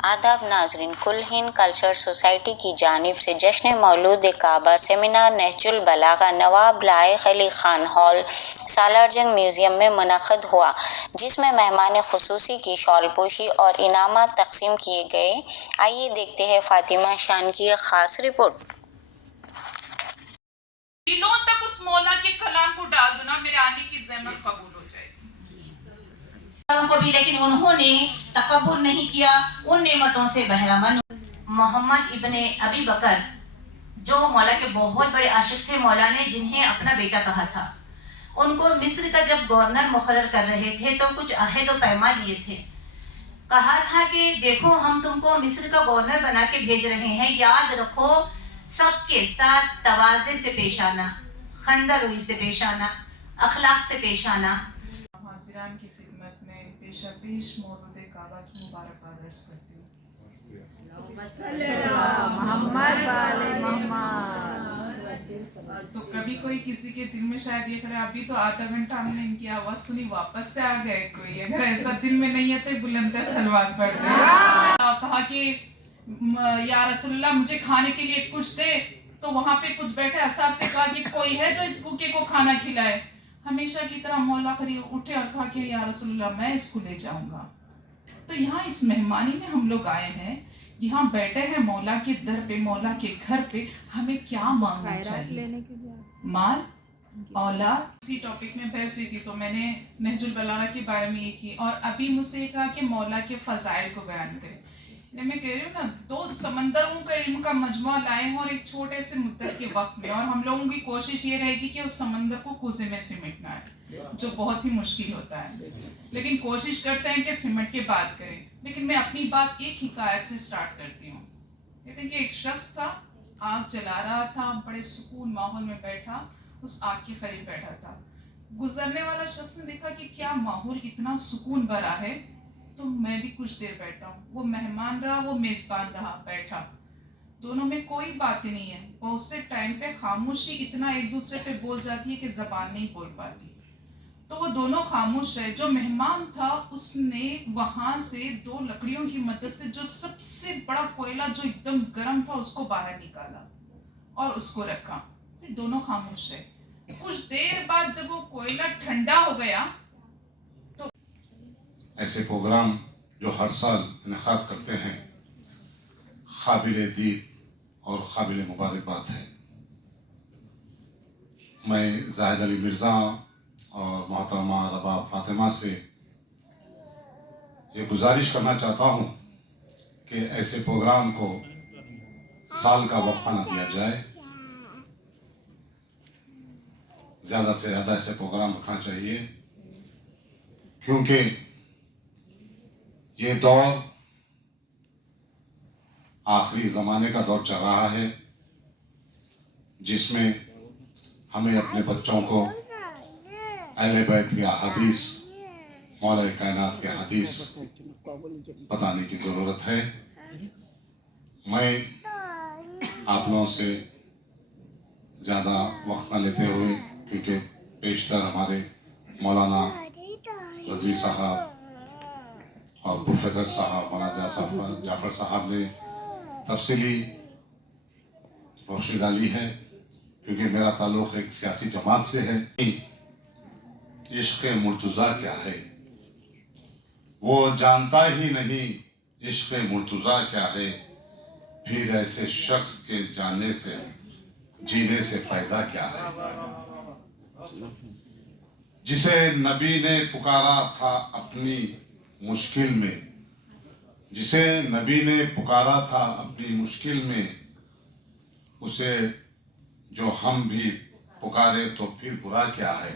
آداب ناظرین، کل ہند کلچرل سوسائٹی کی جانب سے جشن مولود کعبہ سیمینار نہج البلاغہ نواب لائق علی خان ہال سالار جنگ میوزیم میں منعقد ہوا، جس میں مہمان خصوصی کی شال پوشی اور انعامات تقسیم کیے گئے۔ آئیے دیکھتے ہیں فاطمہ شان کی ایک خاص رپورٹ۔ دلوں تک اس مولا کے کلام کو ڈال دو نا، میرے آنے کی زحمت قبول ہو جائے کو بھی، لیکن انہوں نے تکبر نہیں کیا، ان نعمتوں سے بہرمند۔ محمد ابن ابی بکر جو مولا کے بہت بڑے عاشق تھے، مولا نے جنہیں اپنا بیٹا کہا تھا، ان کو مصر کا جب گورنر مقرر کر رہے تھے تو کچھ عہد و پیمان لیے تھے، کہا تھا کہ دیکھو ہم تم کو مصر کا گورنر بنا کے بھیج رہے ہیں، یاد رکھو سب کے ساتھ تواضع سے پیش آنا، خندہ روی سے پیش آنا، اخلاق سے پیش آنا۔ حاضران کی خدمت میں پیشہ پیش مولود کعبہ کی مبارکباد عرض کرتی ہوں۔ محمد والے محمد۔ تو کبھی کوئی کسی کے دل میں شاید یہ کرے ابھی تو آدھا گھنٹہ ہم نے ان کی آواز سنی، واپس سے آ گئے کوئی، اگر ایسا دل میں نہیں ہے تو بلندہ سلوات پڑھ دے۔ کہا کہ یا رسول اللہ مجھے کھانے کے لیے کچھ دے، تو وہاں پہ کچھ بیٹھے اصحاب سے کہا کہ کوئی ہے جو اس بھوکے کو کھانا کھلائے؟ ہمیشہ کی طرح مولا قریب اٹھے اور کہا کہ یا رسول اللہ میں اس کو لے جاؤں گا۔ تو یہاں اس مہمانی میں ہم لوگ آئے ہیں، یہاں بیٹھے ہیں مولا کے در پہ، مولا کے گھر پہ، ہمیں کیا مانگنا چاہیے؟ مال، اولاد۔ اسی ٹاپک میں بحث ہوئی تھی تو میں نے نہج البلاغہ کے بارے میں یہ کی، اور ابھی مجھ سے یہ کہا کہ مولا کے فضائل کو بیان کریں۔ میں کہہ رہی ہوں نا، 2 سمندروں کا علم کا مجموعہ لائے ہیں اور ایک چھوٹے سے مدت کے وقت میں، اور ہم لوگوں کی کوشش یہ رہے گی کہ اس سمندر کو کوزے میں سمیٹنا ہے، جو بہت ہی مشکل ہوتا ہے، لیکن کوشش کرتے ہیں کہ سمٹ کے بات کریں۔ لیکن میں اپنی بات ایک حکایت سے سٹارٹ کرتی ہوں۔ کہتے ہیں کہ ایک شخص تھا، آگ جلا رہا تھا، بڑے سکون ماحول میں بیٹھا، اس آگ کے قریب بیٹھا تھا۔ گزرنے والا شخص نے دیکھا کہ کیا ماحول اتنا سکون بھرا ہے، تو میں بھی کچھ دیر بیٹھا ہوں۔ وہ مہمان رہا، وہ میزبان رہا، بیٹھا، دونوں میں کوئی بات نہیں ہے۔ بہت سے ٹائم پہ خاموشی اتنا ایک دوسرے پہ بول جاتی ہے کہ زبان نہیں بول پاتی، تو وہ دونوں خاموش رہے۔ جو مہمان تھا اس نے وہاں سے 2 لکڑیوں کی مدد سے جو سب سے بڑا کوئلہ جو ایک دم گرم تھا اس کو باہر نکالا اور اس کو رکھا، پھر دونوں خاموش رہے۔ کچھ دیر بعد جب وہ کوئلہ ٹھنڈا ہو گیا تو ایسے پروگرام جو ہر سال انعقاد کرتے ہیں قابل دید اور قابل مبارکباد ہے۔ میں زاہد علی مرزا اور محترمہ رباب فاطمہ سے یہ گزارش کرنا چاہتا ہوں کہ ایسے پروگرام کو سال کا وقفہ نہ دیا جائے، زیادہ سے زیادہ ایسے پروگرام رکھنا چاہیے، کیونکہ یہ دور آخری زمانے کا دور چل رہا ہے، جس میں ہمیں اپنے بچوں کو اہل بیت کی احادیث، مولا کائنات کے حدیث بتانے کی ضرورت ہے۔ میں آپ لوگوں سے زیادہ وقت نہ لیتے ہوئے، کیونکہ بیشتر ہمارے مولانا رضوی صاحب اور پروفیسر صاحب، مولانا جعفر صاحب نے تفصیلی روشنی ڈالی ہے، کیونکہ میرا تعلق ایک سیاسی جماعت سے ہے۔ عشق مرتضیٰ کیا ہے وہ جانتا ہی نہیں، عشق مرتضیٰ کیا ہے، پھر ایسے شخص کے جاننے سے جینے سے فائدہ کیا ہے۔ جسے نبی نے پکارا تھا اپنی مشکل میں، جسے نبی نے پکارا تھا اپنی مشکل میں، اسے جو ہم بھی پکارے تو پھر برا کیا ہے۔